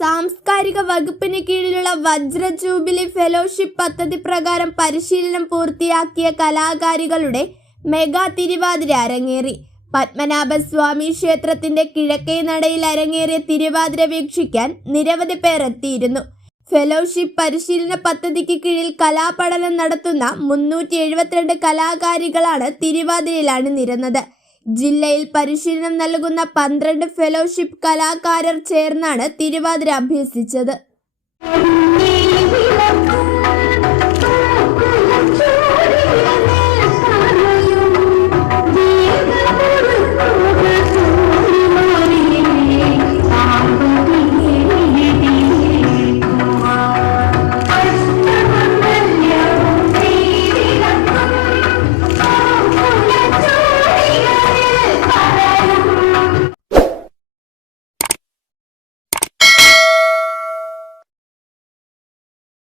സാംസ്കാരിക വകുപ്പിന് കീഴിലുള്ള വജ്ര ജൂബിലി ഫെലോഷിപ്പ് പദ്ധതി പ്രകാരം പരിശീലനം പൂർത്തിയാക്കിയ കലാകാരികളുടെ മെഗാ തിരുവാതിര അരങ്ങേറി. പത്മനാഭസ്വാമി ക്ഷേത്രത്തിന്റെ കിഴക്കേ നടയിൽ അരങ്ങേറിയ തിരുവാതിര വീക്ഷിക്കാൻ നിരവധി പേർ എത്തിയിരുന്നു. ഫെലോഷിപ്പ് പരിശീലന പദ്ധതിക്ക് കീഴിൽ കലാപഠനം നടത്തുന്ന 372 കലാകാരികളാണ് തിരുവാതിരയിൽ അണിനിരന്നത്. ജില്ലയിൽ പരിശീലനം നൽകുന്ന 12 ഫെലോഷിപ്പ് കലാകാരർ ചേർന്നാണ് തിരുവാതിര അഭ്യസിച്ചത്.